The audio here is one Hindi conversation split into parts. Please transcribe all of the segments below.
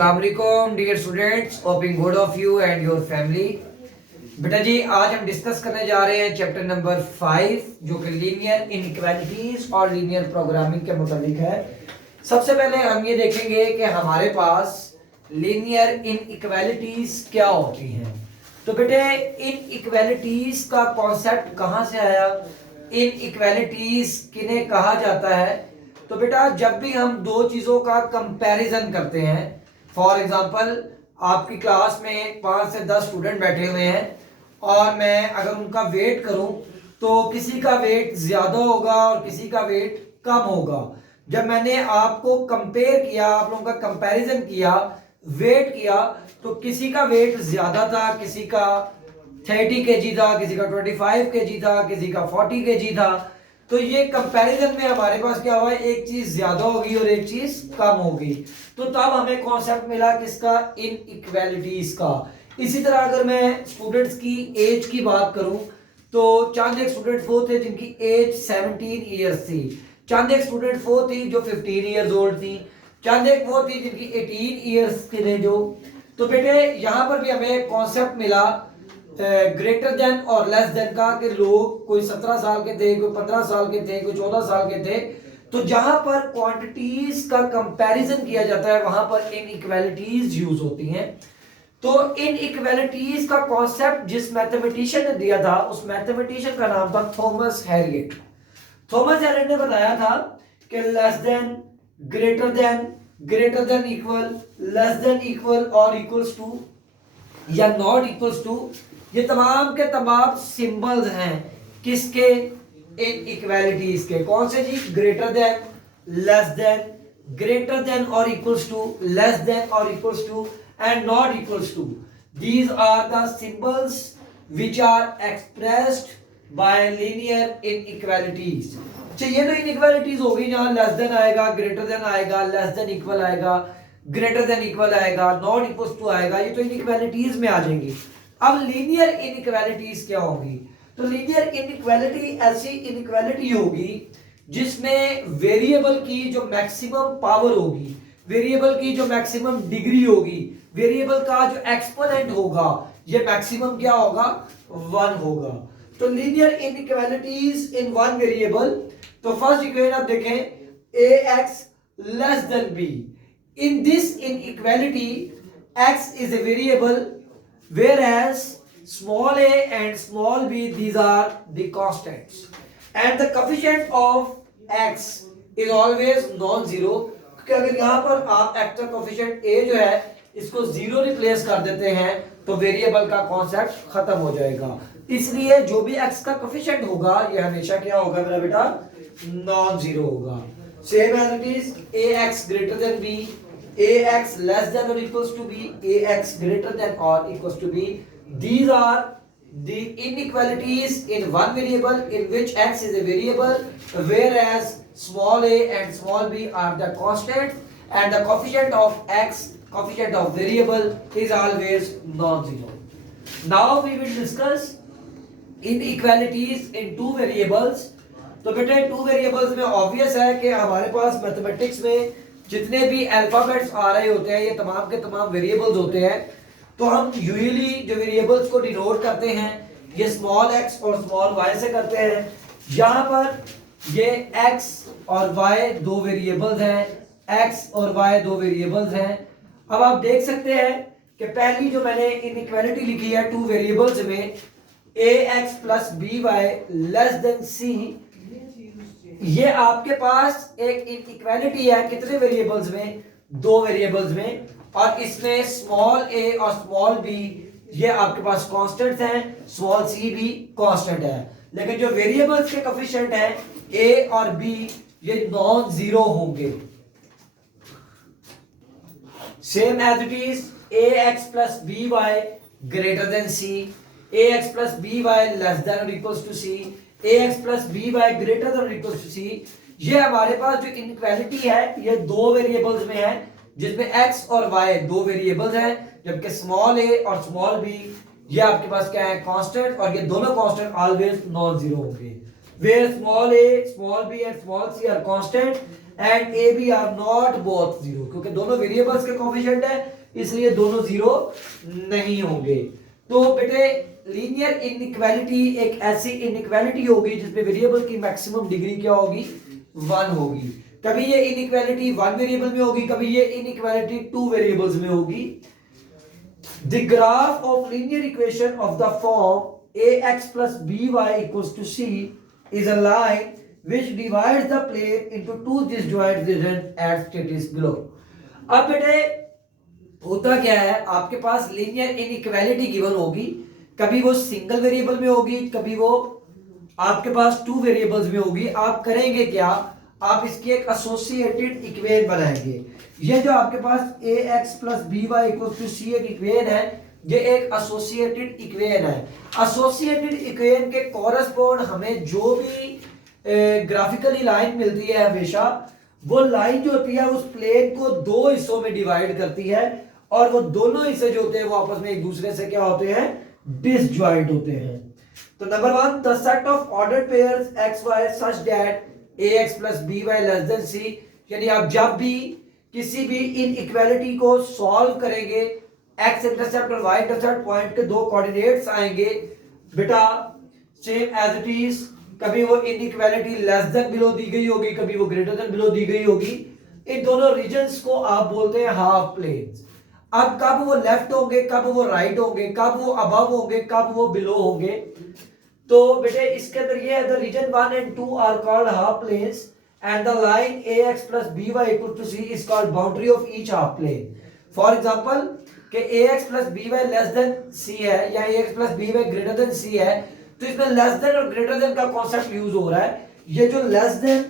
अस्सलाम dear students, hoping good of you and your family. बेटा जी, आज हम डिस्कस करने जा रहे हैं चैप्टर नंबर 5 जो कि लीनियर इनइक्वालिटीज और लीनियर प्रोग्रामिंग के मुताबिक है। सबसे पहले हम ये देखेंगे कि हमारे पास लीनियर इनइक्वालिटीज क्या होती हैं। तो बेटे, इनइक्वालिटीज का कॉन्सेप्ट कहाँ से आया, इनइक्वालिटीज किन्हें कहा जाता है। तो बेटा, जब भी हम दो चीजों का कंपैरिजन करते हैं, फॉर एग्जाम्पल आपकी क्लास में 5 से 10 स्टूडेंट बैठे हुए हैं और मैं अगर उनका वेट करूं तो किसी का वेट ज्यादा होगा और किसी का वेट कम होगा। जब मैंने आपको कंपेयर किया, आप लोगों का कंपैरिजन किया, वेट किया, तो किसी का वेट ज्यादा था, किसी का 30 kg था, किसी का 25 kg था, किसी का 40 kg था। तो ये कंपैरिजन में हमारे पास क्या हुआ, एक चीज ज्यादा होगी और एक चीज कम होगी। तो तब हमें कॉन्सेप्ट मिला किसका, इनइक्वालिटीज का। इसी तरह अगर मैं स्टूडेंट्स की एज की बात करूं तो चंद एक स्टूडेंट्स वो थे जिनकी एज 17 ईयर्स थी, चंद एक स्टूडेंट्स वो थी जो 15 ईयर्स ओल्ड थी, चंद एक वो थी जिनकी 18 ईयर्स थे जो। तो बेटे, यहां पर भी हमें कॉन्सेप्ट मिला ग्रेटर देन और लेस देन का, कि लोग कोई 17 साल के थे, कोई 15 साल के थे, कोई 14 साल के थे। तो जहां पर क्वांटिटीज का कंपैरिजन किया जाता है वहां पर इनइक्वालिटीज यूज होती हैं। तो इनइक्वालिटीज का कॉन्सेप्ट जिस मैथमेटिशियन ने दिया था, उस मैथमेटिशियन का नाम था थॉमस हैरियट। थॉमस हैरियट ने बताया था कि less than, greater than equal, less than equal और इक्वल्स टू या नॉट इक्वल्स टू, ये तमाम के तमाम सिंबल्स हैं किसके, इनइक्वालिटीज के। कौन से जी, greater than, less than, greater than और इक्वल्स टू, लेस देन और equals to and not equals to. These are the symbols which are expressed by linear inequalities. अच्छा, ये तो इनइक्वालिटीज हो गई, जहां लेस देन आएगा, ग्रेटर देन आएगा, लेस देन इक्वल आएगा, ग्रेटर देन इक्वल आएगा, नॉट इक्वल टू आएगा, ये तो इनइक्वालिटीज में आ जाएंगी। अब लीनियर इनइक्वालिटीज क्या होगी। तो लीनियर इनइक्वालिटी ऐसी इनइक्वालिटी होगी जिसमें वेरिएबल की जो मैक्सिमम पावर होगी, वेरिएबल की जो मैक्सिमम डिग्री होगी, वेरिएबल का जो एक्सपोनेंट होगा, ये मैक्सिमम क्या होगा, 1 होगा। तो linear inequalities in one variable. तो फर्स्ट इक्वेशन आप देखें, ax less than b। In this inequality, x is a variable, whereas small a and small b, these are the constants, and the coefficient of x is always non-zero। क्योंकि अगर यहाँ पर आप x का कोफिशिएंट a जो है इसको 0 रिप्लेस कर देते हैं तो वेरिएबल का कॉन्सेप्ट खत्म हो जाएगा। इसलिए जो भी x का कोफिशिएंट होगा ये हमेशा क्या होगा मेरा बेटा, नॉन जीरो होगा। Same as it is ax greater than b, ax less than or equals to b, ax greater than or equals to b. These are the inequalities in one variable in which x is a variable, whereas small a and small b are the constants, and the coefficient of x, coefficient of variable, is always non-zero. Now we will discuss inequalities in two variables. तो बेटे, टू वेरिएबल्स में ऑब्वियस है कि हमारे पास मैथमेटिक्स में जितने भी अल्फाबेट्स आ रहे होते हैं ये तमाम के तमाम वेरिएबल्स होते हैं। तो हम यूजुअली जो वेरिएबल्स को डिनोट करते हैं ये स्मॉल x और स्मॉल y से करते हैं। यहाँ पर ये x और y दो वेरिएबल्स हैं, x और y दो वेरिएबल्स हैं। अब आप देख सकते हैं कि पहली जो मैंने इनइक्वालिटी लिखी है टू वेरिएबल्स में, ax plus by less than c, ये आपके पास एक इनइक्वालिटी है कितने वेरिएबल्स में, दो वेरिएबल्स में, और इसमें स्मॉल a और स्मॉल b ये आपके पास कांस्टेंट्स हैं, स्मॉल c भी कांस्टेंट है। लेकिन जो वेरिएबल्स के कोफिशिएंट हैं a और b ये नॉन जीरो होंगे। Same as it is ax plus by greater than c, ax plus by less than और equals to c, ax plus by greater than और इक्वल्स टू c। ये हमारे पास जो इनइक्वालिटी है ये दो वेरिएबल्स में है, जिसमें x और y दो वेरिएबल्स हैं, जबकि स्मॉल a और स्मॉल b ये आपके पास क्या है, कांस्टेंट, और ये दोनों कांस्टेंट ऑलवेज नॉन जीरो होंगे। Where small a, small b and small c are constant and A B are not both zero, क्योंकि दोनों वेरिएबल्स के कोफिशिएंट है इसलिए दोनों जीरो नहीं होंगे। तो बेटे लीनियर इनइक्वालिटी एक ऐसी इनइक्वालिटी होगी जिसमें वेरिएबल की मैक्सिमम डिग्री क्या होगी, 1 होगी। कभी ये इनइक्वालिटी 1 वेरिएबल में होगी, कभी ये इनइक्वालिटी 2 वेरिएबल्स में होगी। The graph of linear equation of the form ax plus by equals to c is a line which divides the plane into two disjoint regions as stated below। अब बेटे होता क्या है, आपके पास लीनियर इनइक्वालिटी गिवन होगी, कभी वो सिंगल वेरिएबल में होगी, कभी वो आपके पास 2 वेरिएबल्स में होगी। आप करेंगे क्या, आप इसकी एक एसोसिएटेड इक्वेशन बनाएंगे। ये जो आपके पास ax plus by equals to c एक इक्वेशन है, ये एक एसोसिएटेड इक्वेशन है। एसोसिएटेड इक्वेशन के कॉरस्पॉन्ड हमें जो भी ग्राफिकली लाइन मिलती है हमेशा वो लाइन जो होती है उस प्लेन को 2 हिस्सों में डिवाइड करती है और वो दोनों हिस्से जो होते हैं वो आपस में एक दूसरे से क्या होते हैं, डिसजॉइंट होते हैं। तो number 1, the set of ordered pairs X Y such that ax plus by less than c, यानी आप जब भी किसी भी इनइक्वालिटी को सॉल्व करेंगे x इंटरसेप्ट और y इंटरसेप्ट पॉइंट के 2 कोऑर्डिनेट्स आएंगे बेटा सेम एज इट इज, कभी वो inequality less than below the गई होगी, कभी वो ग्रेटर देन बिलो दी गई होगी। इन दोनों रीजन्स को आप बोलते हैं हाफ प्लेन्स। अब कब वो लेफ्ट होंगे, कब वो राइट होंगे, कब वो अबव होंगे, कब वो बिलो होंगे। तो बेटे इसके अंदर ये है, the reason 1 and 2 are called half planes and the line ax plus by equal to c is called boundary of each half plane। For example कि ax plus by less than c है या ax plus by greater than c है, तो इसमें लेस देन और ग्रेटर देन का कॉन्सेप्ट यूज हो रहा है। ये जो लेस देन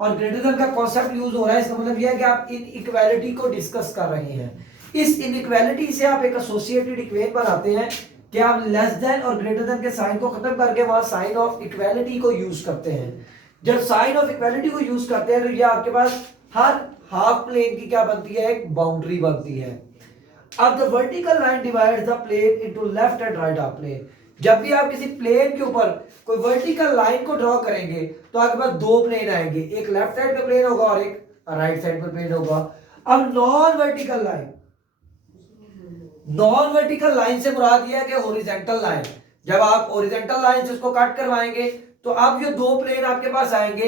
और ग्रेटर देन का कॉन्सेप्ट यूज हो रहा है इसका मतलब यह है कि आप इनइक्वालिटी को डिस्कस कर रहे हैं। इस इनइक्वालिटी से आप एक एसोसिएटेड इक्वेशन बनाते हैं कि आप लेस देन और ग्रेटर देन के साइन को खत्म करके वहां साइन ऑफ इक्वालिटी को यूज करते हैं। जब साइन ऑफ इक्वालिटी को यूज करते हैं तो ये आपके पास हर हाफ प्लेन की क्या बनती है, एक बाउंड्री बनती है। अब the vertical line divides the plane into left and right half plane. जब भी आप किसी प्लेन के ऊपर कोई वर्टिकल लाइन को ड्रॉ करेंगे तो आपके पास 2 प्लेन आएंगे, एक लेफ्ट साइड पे प्लेन होगा और एक राइट साइड पे प्लेन होगा। अब नॉन वर्टिकल लाइन से मुराद यह है कि हॉरिजॉन्टल लाइन, जब आप हॉरिजॉन्टल लाइन से उसको कट करवाएंगे तो अब ये 2 प्लेन आपके पास आएंगे,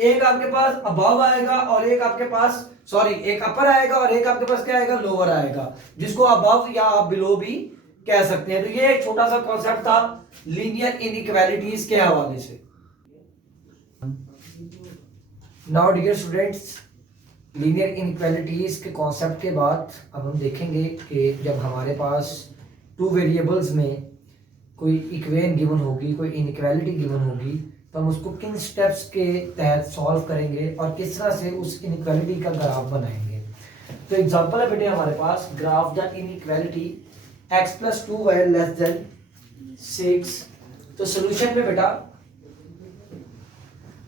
एक आपके पास अबव आएगा और एक आपके पास एक अपर आएगा और एक आपके पास क्या आएगा, लोअर आएगा, जिसको अबव या आप बिलो भी कह सकते हैं। तो ये एक छोटा सा कॉन्सेप्ट था लीनियर इनइक्वालिटीज के हवाले से। Now dear students, linear inequalities के कॉन्सेप्ट के बाद अब हम देखेंगे कि जब हमारे पास 2 वेरिएबल्स में कोई इक्वेशन गिवन होगी, कोई इनइक्वालिटी गिवन होगी, तो हम उसको किन स्टेप्स के तहत सॉल्व करेंगे और किस तरह से उस इनइक्वालिटी का ग्राफ बनाएंगे। तो एग्जांपल है बेटे हमारे पास graph the inequality x plus 2y less than 6। तो सॉल्यूशन में बेटा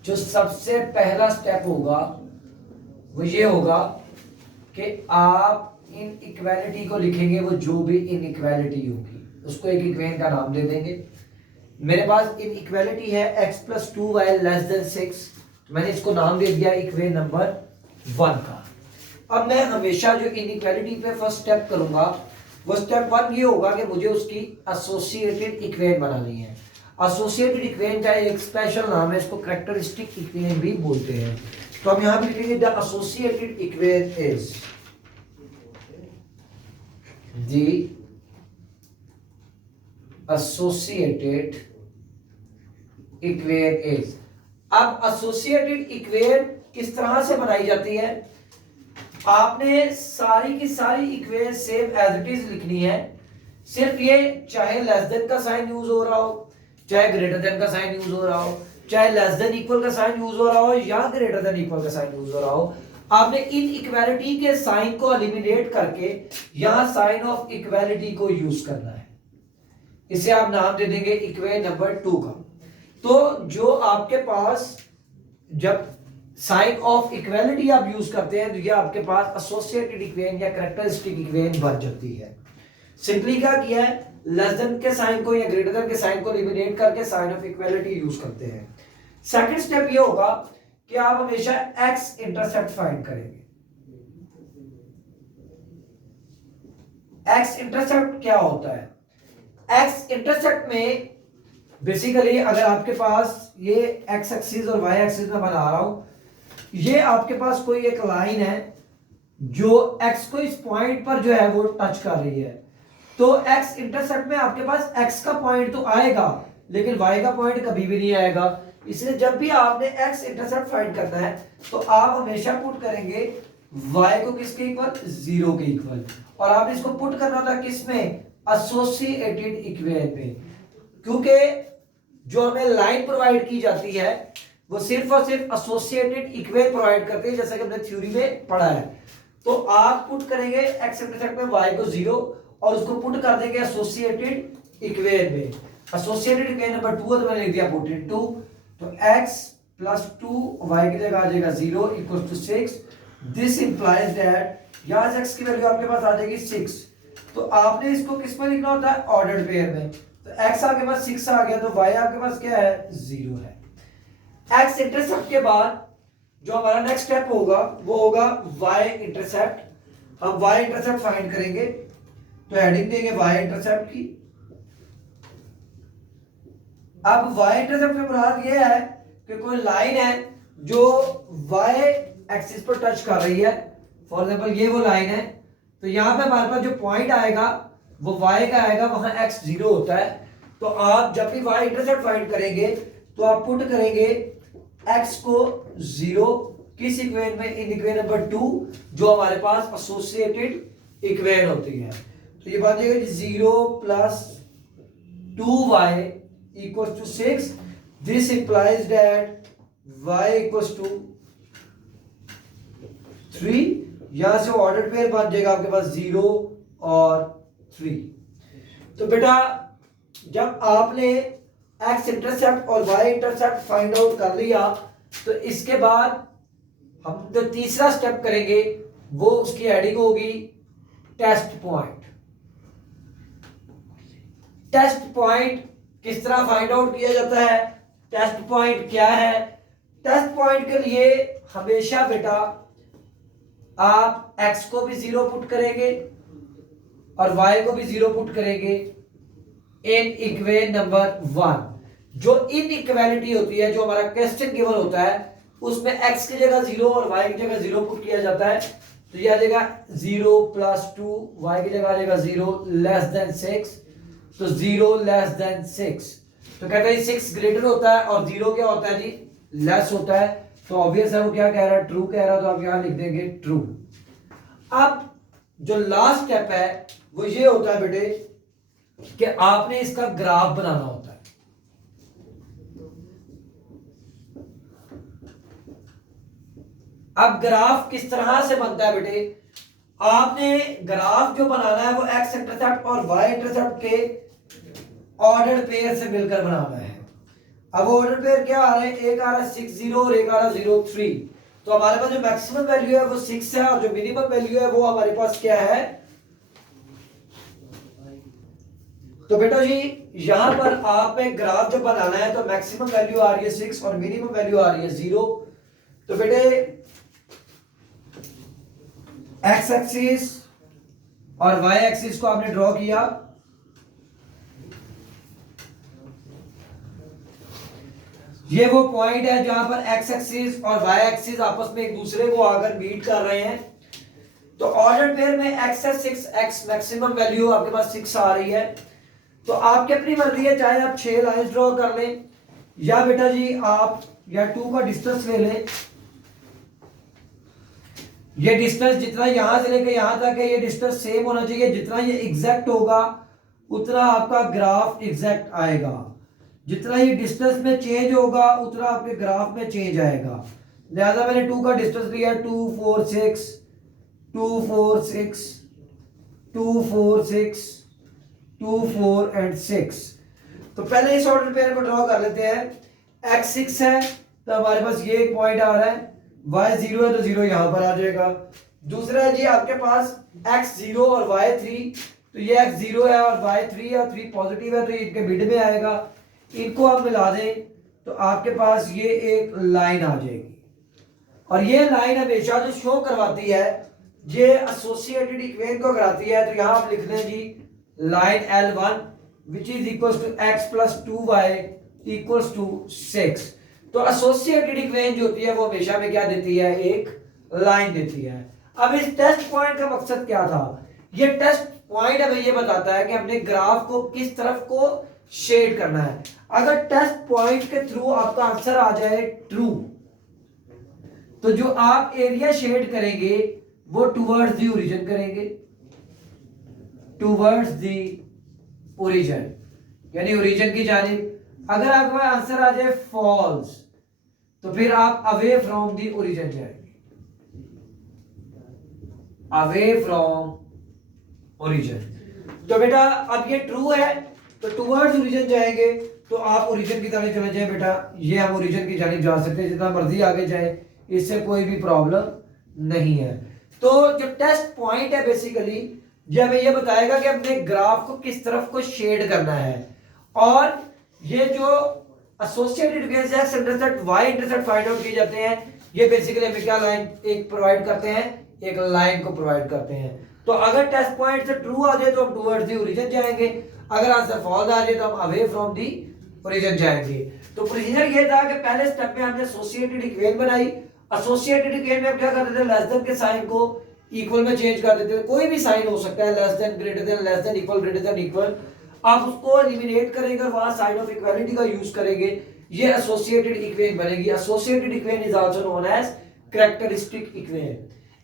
जो सबसे पहला स्टेप होगा वो ये होगा कि आप इन इक्वालिटी को लिखेंगे, वो जो भी इनइक्वालिटी होगी उसको एक इक्वेशन का नाम दे देंगे। मेरे पास इनइक्वालिटी है x plus 2y less than 6, मैंने इसको नाम दे दिया इक्वेशन नंबर 1 का। अब मैं हमेशा जो इनइक्वालिटी पे फर्स्ट स्टेप करूंगा वो स्टेप 1 ये होगा कि मुझे उसकी एसोसिएटेड इक्वेशन बनानी है। एसोसिएटेड इक्वेशन का एक स्पेशल नाम है, इसको कैरेक्टरिस्टिक इक्वेशन भी बोलते हैं। तो हम यहां पे लिखेंगे the associated equation is the associated equation is. अब एसोसिएटेड इक्वेशन किस तरह से बनाई जाती है, आपने सारी की सारी equation same as it is लिखनी है। सिर्फ ये चाहे लेस देन का साइन यूज हो रहा हो, चाहे ग्रेटर देन का साइन यूज हो रहा हो, चाहे लेस देन इक्वल का साइन यूज हो रहा हो या ग्रेटर देन इक्वल का साइन यूज हो रहा हो, आपने इन इक्वालिटी के साइन को एलिमिनेट करके यहां साइन ऑफ इक्वालिटी को यूज करना है। इसे आप नाम दे देंगे इक्वेशन नंबर 2 का। तो जो आपके पास जब साइन ऑफ इक्वालिटी आप यूज करते हैं तो ये आपके पास एसोसिएटेड इक्वेशन या कैरेक्टरिस्टिक इक्वेशन बन जाती है। सिंपली क्या किया है, लेस देन के साइन को या ग्रेटर देन के साइन को एलिमिनेट करके साइन ऑफ इक्वालिटी यूज करते हैं। सेकंड स्टेप ये होगा कि आप हमेशा एक्स इंटरसेप्ट फाइंड करेंगे। एक्स इंटरसेप्ट क्या होता है? एक्स इंटरसेप्ट में बेसिकली अगर आपके पास ये एक्स एक्सिस और वाई एक्सिस में बना रहा हूं, ये आपके पास कोई एक लाइन है जो एक्स को इस पॉइंट पर जो है वो टच कर रही है, तो एक्स इंटरसेप्ट में आपके पास एक्स का पॉइंट तो आएगा लेकिन वाई का पॉइंट कभी भी नहीं आएगा। इसलिए जब भी आपने एक्स इंटरसेप्ट फाइंड करना है तो आप हमेशा पुट करेंगे वाई को किसके इक्वल? 0 के इक्वल। और आपने इसको पुट करना था किसमें? एसोसिएटेड इक्वेशन में, क्योंकि जो हमें लाइन प्रोवाइड की जाती है वो सिर्फ और सिर्फ एसोसिएटेड इक्वेशन प्रोवाइड करती है, जैसा कि हमने थ्योरी में पढ़ा है। तो आप पुट करेंगे एक्स इंटरसेप्ट में y को 0 और उसको पुट कर देंगे एसोसिएटेड इक्वेशन में। एसोसिएटेड इक्वेशन नंबर 2 तो मैंने लिख दिया पुट इन 2, तो x प्लस 2 y की जगह आ जाएगा 0 equal to 6। This implies that यहां से x की वैल्यू आपके पास आ जाएगी 6। तो आपने इसको किस में लिखना होता है? ऑर्डर्ड पेयर में। तो x आपके पास 6 आ गया, तो y आपके पास क्या है? 0 है। x इंटरसेप्ट के बाद जो हमारा नेक्स्ट स्टेप होगा वो होगा y इंटरसेप्ट। हम y इंटरसेप्ट फाइंड करेंगे, तो हेडिंग देंगे y इंटरसेप्ट की। अब y इंटरसेप्ट में मुराद ये है कि कोई लाइन है जो y एक्सिस पर टच कर रही है। फॉर एग्जांपल ये वो लाइन है, तो यहां पे हमारे पास जो पॉइंट आएगा वो y का आएगा, वहां x 0 होता है। तो आप जब भी y इंटरसेप्ट फाइंड करेंगे तो आप पुट करेंगे x को 0 किस इक्वेशन में? इन इक्वेशन नंबर 2 जो हमारे पास एसोसिएटेड इक्वेशन होती है। तो ये बन जाएगा 0 plus 2y equals to 6। This implies that y equals to 3। यहां से ऑर्डर पेयर बन जाएगा आपके पास 0 और 3। तो बेटा जब आपने x इंटरसेप्ट और y इंटरसेप्ट फाइंड आउट कर लिया तो इसके बाद हम जो तीसरा स्टेप करेंगे वो उसकी हेडिंग होगी टेस्ट पॉइंट। टेस्ट पॉइंट किस तरह फाइंड आउट किया जाता है? टेस्ट पॉइंट क्या है? टेस्ट पॉइंट के लिए हमेशा बेटा आप x को भी 0 पुट करेंगे और y को भी 0 पुट करेंगे इन इक्वेशन नंबर 1। जो इनइक्वालिटी होती है, जो हमारा क्वेश्चन गिवन होता है, उसमें x की जगह 0 और y की जगह 0 पुट किया जाता है। तो ये आ जाएगा 0 प्लस 2, y की जगह आ जाएगा 0 लेस देन 6। तो 0 लेस देन 6, तो कहते हैं 6 ग्रेटर होता है और 0 क्या होता है जी? लेस होता है। तो ऑब्वियस है वो क्या कह रहा है? ट्रू कह रहा है, तो आप यहां लिख देंगे ट्रू। अब जो लास्ट स्टेप है वो ये होता है बेटे कि आपने इसका ग्राफ बनाना होता है। अब ग्राफ किस तरह से बनता है बेटे? आपने ग्राफ जो बनाना है वो एक्स इंटरसेप्ट और वाई इंटरसेप्ट के ऑर्डर पेयर से मिलकर बनाना है। अब ऑर्डर पेयर क्या आ रहे हैं? एक आ रहा है 6 0 और एक आ रहा है 0 3। तो हमारे पास जो मैक्सिमम वैल्यू है वो 6 है और जो मिनिमम वैल्यू है वो हमारे पास क्या है? तो बेटा जी यहां पर आपने ग्राफ जब बनाना है तो मैक्सिमम वैल्यू आ रही है 6 और मिनिमम वैल्यू आ रही है 0। तो बेटे एक्स एक्सिस और वाई एक्सिस को आपने ड्रॉ किया। ये वो पॉइंट है जहां पर एक्स एक्सिस और वाई एक्सिस आपस में एक दूसरे को आकर मीट कर रहे हैं। तो ऑर्डर पेयर में एक्स है 6, एक्स मैक्सिमम वैल्यू आपके पास 6 आ रही है। तो आपकी अपनी मर्जी है, चाहे आप 6 लाइंस ड्रॉ कर लें या बेटा जी आप या 2 का डिस्टेंस ले लें। ये डिस्टेंस जितना यहां से लेकर यहां तक है, ये डिस्टेंस सेम होना चाहिए। जितना ये एग्जैक्ट होगा उतना आपका ग्राफ एग्जैक्ट आएगा। जितना ये डिस्टेंस में चेंज होगा उतना आपके ग्राफ में चेंज आएगा। लिहाजा मैंने 2 का डिस्टेंस लिया 2 4 6 2 4 6 2 4 6 2 4 एंड 6। तो पहले इस ऑर्डर पेयर को ड्रॉ कर लेते हैं। x 6 है तो हमारे पास ये एक पॉइंट आ रहा है, y 0 है तो 0 यहां पर आ जाएगा। दूसरा है जी आपके पास x 0 और y 3। तो ये x 0 है और y 3 है और 3 पॉजिटिव है तो ये इनके मिड में आएगा। इनको आप मिला दें तो आपके पास ये एक लाइन आ जाएगी। और ये लाइन हमेशा जो शो करवाती है ये एसोसिएटेड इक्वेशन को कराती है। तो यहां आप लिख लें जी line L1 which is equals to x plus 2y equals to 6। तो एसोसिएटेड इक्वेशन जो होती है वो हमेशा में क्या देती है, एक लाइन देती है। अब इस टेस्ट पॉइंट का मकसद क्या था, ये टेस्ट पॉइंट हमें ये बताता है कि हमने ग्राफ को किस तरफ को शेड करना है। अगर टेस्ट पॉइंट के थ्रू आपका आंसर आ जाए ट्रू, तो जो आप एरिया शेड करेंगे वो टुवर्ड्स द ओरिजिन करेंगे, टुवर्ड्स द ओरिजिन यानी ओरिजिन की जानिब। अगर आपके पास आंसर आ जाए फॉल्स तो फिर आप अवे फ्रॉम द ओरिजिन जाएंगे, अवे फ्रॉम ओरिजिन। तो बेटा अब ये ट्रू है तो टुवर्ड्स ओरिजिन जाएंगे, तो आप ओरिजिन की तरफ चले जाए बेटा, ये हम ओरिजिन की जानिब जा सकते हैं, जितना मर्जी आगे जाए इससे कोई भी प्रॉब्लम नहीं है। तो जो टेस्ट पॉइंट है बेसिकली ये हमें ये बताएगा कि अपने ग्राफ को किस तरफ को शेड करना है। और ये जो associated equation x intercept Y intercept find out किए जाते हैं, ये बेसिकली हमें क्या लाइन एक प्रोवाइड करते हैं, एक लाइन को प्रोवाइड करते हैं। तो अगर टेस्ट पॉइंट से ट्रू आ जाए तो हम टुवर्ड्स द ओरिजिन जाएंगे, अगर आंसर फॉल्स आ जाए तो हम अवे फ्रॉम द ओरिजिन जाएंगे। तो प्रोसीजर ये था कि पहले स्टेप में हमने एसोसिएटेड इक्वेशन बनाई। एसोसिएटेड इक्वेशन में हम क्या करते थे, लेस देन के साइन को इक्वल में चेंज कर देते थे। कोई भी साइन हो सकता है, less than, greater than, less than, equal, greater than, equal. आप उसको एलिमिनेट करेंगे और वहां साइन ऑफ इक्वालिटी का यूज करेंगे, ये एसोसिएटेड इक्वेशन बनेगी। Associated equation is also known as characteristic equation.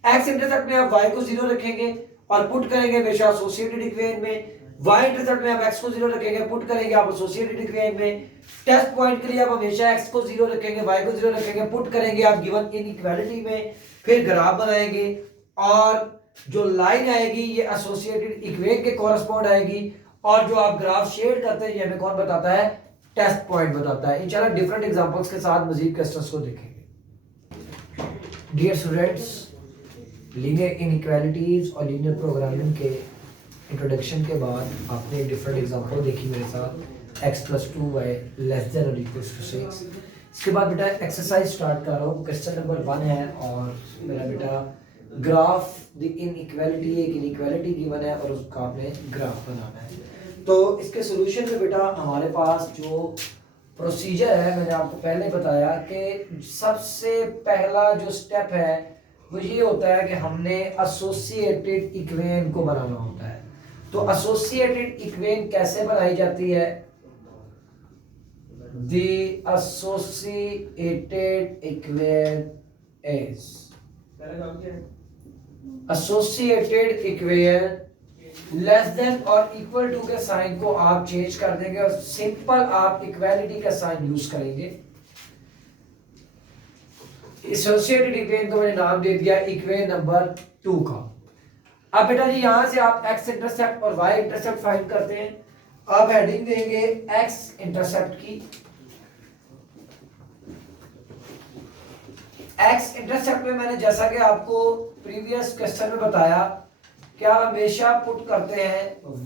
X intercept में आप y को 0 रखेंगे और पुट करेंगे हमेशा एसोसिएटेड इक्वेशन में। y इंटरसेप्ट में आप x को 0 रखेंगे, पुट करेंगे आप एसोसिएटेड इक्वेशन में। टेस्ट पॉइंट के लिए आप हमेशा x को 0 रखेंगे, y को 0 रखेंगे, पुट करेंगे आप गिवन इनइक्वालिटी में। फिर ग्राफ बनाएंगे और जो लाइन आएगी ये एसोसिएटेड इक्वेशन के कॉरस्पॉन्ड आएगी। और जो आप ग्राफ शेड करते हैं ये हमें कौन बताता है, टेस्ट पॉइंट बताता है। इंशाल्लाह डिफरेंट एग्जांपल्स के साथ मजीद क्वेश्चंस को देखेंगे। डियर स्टूडेंट्स, लीनियर इनइक्वालिटीज और लीनियर प्रोग्रामिंग के इंट्रोडक्शन के बाद आपने एक डिफरेंट एग्जांपल देखी मेरे साथ, x + 2y <= 6। इसके बाद बेटा एक्सरसाइज स्टार्ट कर रहा हूँ। क्वेश्चन नंबर 1 है और मेरा बेटा ग्राफ द इनइक्वालिटी, एक इनइक्वालिटी गिवन है और उसका आपने ग्राफ बनाना है। तो इसके सॉल्यूशन में बेटा हमारे पास जो प्रोसीजर है, मैंने आपको पहले बताया कि सबसे पहला जो स्टेप है वो ये होता है कि हमने एसोसिएटेड इक्वेशन को बनाना होता है। तो एसोसिएटेड इक्वेशन कैसे बनाई जाती है, the associated equation is, associated equation less than और इक्वल टू के साइन को आप चेंज कर देंगे और सिंपल आप इक्वालिटी का साइन यूज करेंगे। एसोसिएटेड इक्वेशन को मैंने नाम दे दिया इक्वेशन नंबर 2 का। अब बेटा जी यहां से आप x इंटरसेप्ट और y इंटरसेप्ट फाइंड करते हैं। आप हेडिंग देंगे x इंटरसेप्ट की। x इंटरसेप्ट में मैंने जैसा कि आपको प्रीवियस क्वेश्चन में बताया क्या हमेशा पुट करते हैं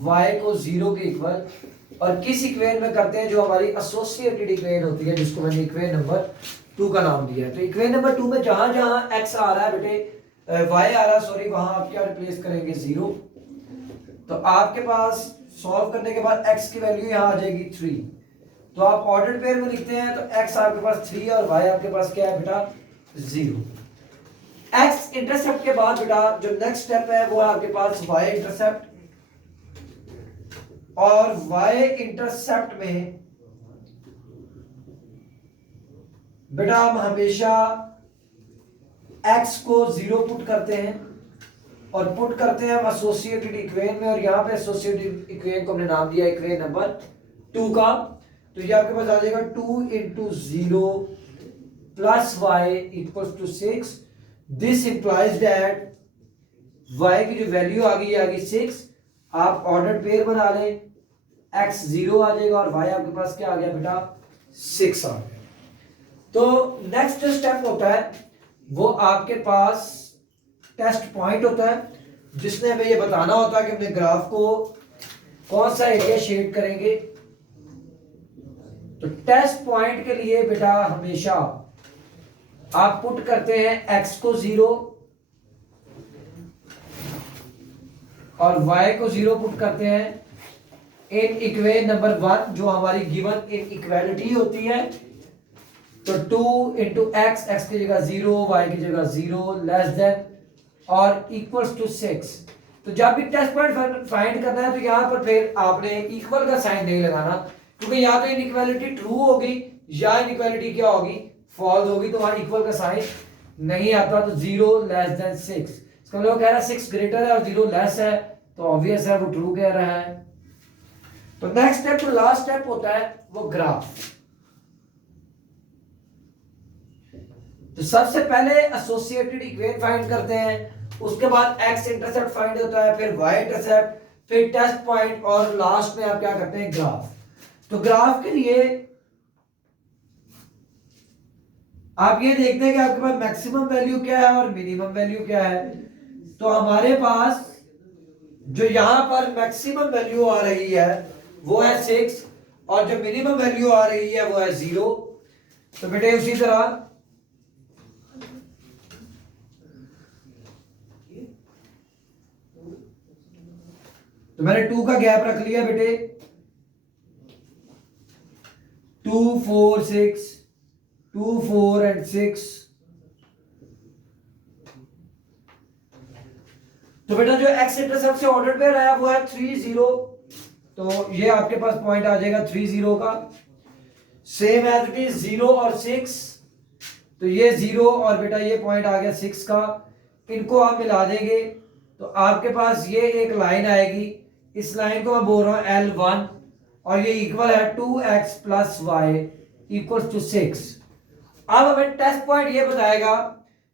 y को 0 के इक्वल, और किस इक्वेशन में करते हैं, जो हमारी एसोसिएटेड इक्वेशन होती है जिसको मैंने इक्वेशन नंबर 2 का नाम दिया है। तो इक्वेशन नंबर 2 में जहां जहां x आ रहा है बेटे, y आ रहा है सॉरी, वहां आप क्या रिप्लेस करेंगे 0। तो आपके पास सॉल्व करने के बाद x की वैल्यू यहां आ जाएगी 3। तो आप ऑर्डर्ड पेयर में लिखते हैं तो x आपके पास 3 और y आपके पास क्या है बेटा 0। x इंटरसेप्ट के बाद बेटा जो नेक्स्ट स्टेप है वो है आपके पास y इंटरसेप्ट, और y इंटरसेप्ट में बेटा हम हमेशा x को 0 पुट करते हैं और पुट करते हैं हम एसोसिएटेड इक्वेशन में, और यहां पे एसोसिएटेड इक्वेशन को हमने नाम दिया इक्वेशन नंबर 2 का। तो ये आपके पास आ जाएगा 2 × 0 + y = 6। This implies that y की जो वैल्यू आ गई 6। आप ऑर्डर्ड पेयर बना लें, x 0 आ जाएगा और y आपके पास क्या आ गया बेटा 6 आ गया। तो नेक्स्ट जो स्टेप होता है वो आपके पास टेस्ट पॉइंट होता है, जिसने हमें ये बताना होता है कि अपने ग्राफ को कौन सा एरिया शेड करेंगे। तो टेस्ट पॉइंट के लिए बेटा हमेशा आप पुट करते हैं x को 0 और y को 0 पुट करते हैं इन इक्वेशन नंबर 1 जो हमारी गिवन इन इक्वालिटी होती है। तो 2 इंटू एक्स, एक्स की जगह 0, y की जगह 0, लेस देन और इक्वल्स टू 6। तो जब भी टेस्ट पॉइंट फाइंड करना है तो यहाँ पर फिर आपने इक्वल का साइन नहीं लगाना, क्योंकि या तो इनइक्वालिटी ट्रू होगी या इनइक्वालिटी क्या होगी, फॉल्स होगी। तो वहां इक्वल का साइन नहीं आता। तो 0 लेस देन 6, इसका मतलब कह रहा है 6 ग्रेटर है और 0 लेस है, तो ऑब्वियस है वो ट्रू कह रहा है। तो नेक्स्ट स्टेप, जो लास्ट स्टेप होता है वो ग्राफ। तो सबसे पहले एसोसिएटेड इक्वेशन फाइंड करते हैं, उसके बाद एक्स इंटरसेप्ट फाइंड होता है, फिर वाई इंटरसेप्ट, फिर टेस्ट पॉइंट और लास्ट में आप क्या करते हैं, ग्राफ। तो ग्राफ के लिए आप ये देखते हैं कि आपके पास मैक्सिमम वैल्यू क्या है और मिनिमम वैल्यू क्या है। तो हमारे पास जो यहां पर मैक्सिमम वैल्यू आ रही है वो है 6 और जो मिनिमम वैल्यू आ रही है वो है 0। तो बेटे उसी तरह तो मैंने 2 का गैप रख लिया बेटे, 2 4 6, 2 4 एंड 6। तो बेटा जो एक्स इंटरसेप्ट से ऑर्डर पे आया वो है 3 0। तो ये आपके पास पॉइंट आ जाएगा 3 0 का। सेम एज इट इज 0 और 6, तो ये 0 और बेटा ये पॉइंट आ गया 6 का। इनको आप मिला देंगे तो आपके पास ये एक लाइन आएगी, इस लाइन को मैं बोल रहा हूं L1 और ये इक्वल है 2x plus Y equal to 6। अब हमें टेस्ट पॉइंट ये बताएगा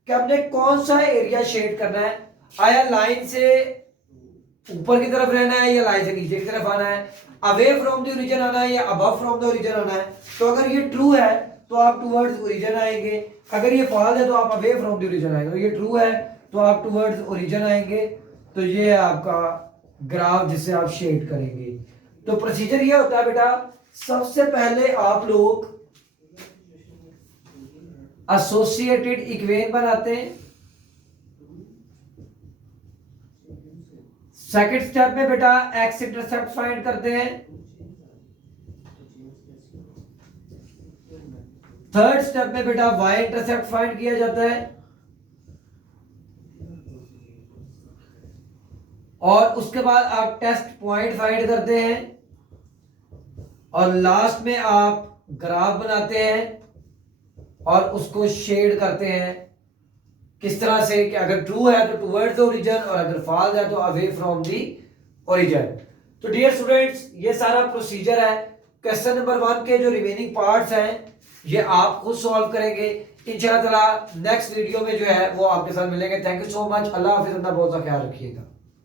कि हमने कौन सा एरिया शेड करना है, आया लाइन से ऊपर की तरफ रहना है या लाइन से नीचे की तरफ आना है, अवे फ्रॉम द ओरिजिन आना है या अबव फ्रॉम द ओरिजिन आना है। तो अगर ये ट्रू है तो आप टुवर्ड्स ओरिजिन आएंगे, अगर ये फॉल्स है तो आप अवे फ्रॉम द ओरिजिन आएंगे। तो ये ट्रू है तो आप टुवर्ड्स ओरिजिन आएंगे। तो ये आपका ग्राफ जिसे आप शेड करेंगे। तो प्रोसीजर ये होता है बेटा, सबसे पहले आप लोग एसोसिएटेड इक्वेशन बनाते हैं, सेकंड स्टेप में बेटा एक्स इंटरसेप्ट फाइंड करते हैं, थर्ड स्टेप में बेटा वाई इंटरसेप्ट फाइंड किया जाता है, और उसके बाद आप टेस्ट पॉइंट फाइंड करते हैं, और लास्ट में आप ग्राफ बनाते हैं और उसको शेड करते हैं। किस तरह से कि अगर ट्रू है तो टुवर्ड्स द ओरिजिन और अगर फॉल्स है तो अवे फ्रॉम द ओरिजिन। तो डियर स्टूडेंट्स, ये सारा प्रोसीजर है। क्वेश्चन नंबर 1 के जो रिमेनिंग पार्ट्स हैं ये आप खुद सॉल्व करेंगे इंशाल्लाह। नेक्स्ट वीडियो में जो है वो आपके साथ मिलेंगे। Thank you so much. Allah हाफिज, अपना बहुत सा ख्याल रखिएगा।